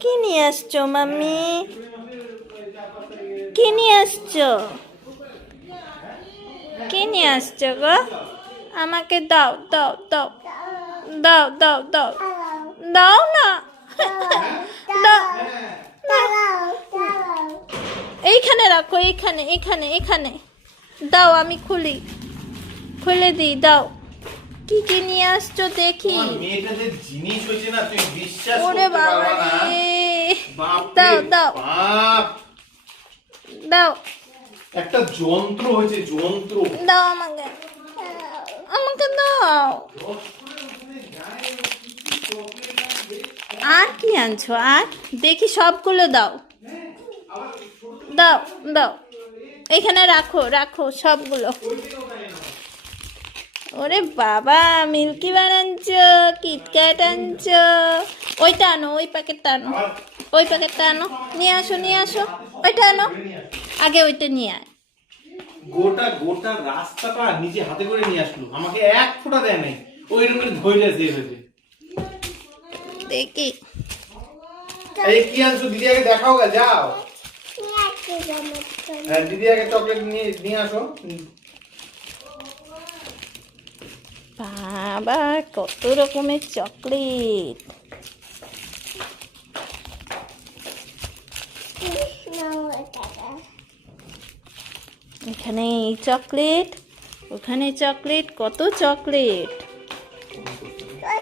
কি নিয়ে আসছো মাম্মি? কি নিয়ে আসছো? কি নিয়ে আসছো গো? আমাকে দাও দাও দাও দাও দাও দাও দাও না। দাও। এইখানে রাখো, এইখানে এখানে এখানে দাও, আমি খুলি, খুলে দিই, দাও। কি কি নিয়ে আসছো দেখি। মেয়েটা যে জিনিস হয়েছে না, তুই বিশ্বাস ওরে করতে বাবা পারবা না। রে। বাপরে দাও দাও বাপ, দাও একটা যন্ত্র হয়েছে, যন্ত্র। দাও আমাকে, আমাকে দাও। আর কি আনছো? আর দেখি, সবগুলো দাও দাও দাও, এখানে রাখো রাখো সবগুলো। ওরে বাবা, মিল্কি বার আনছো, কিটক্যাট আনছো। ওইটা আনো, ওই প্যাকেটটা আনো, ওই প্যাকেটটা আনো, নিয়ে আসো নিয়ে আসো, ওইটা আনো, আগে ওইটা নিয়ে আয়। গোটা গোটা রাস্তাটা নিজে হাতে করে নিয়ে আসলো, আমাকে এক ফোঁটা দেয় নাই। ওই রকম ধৈর্য হয়েছে। দেখি এই কি আনছো? দিদি আগে দেখাও গা, যাও। হ্যাঁ, দিদি আগে চকলেট নিয়ে নিয়ে আসো। বাবা, কত রকমের চকলেট। এখানে এই চকলেট, ওখানে চকলেট, কত চকলেট।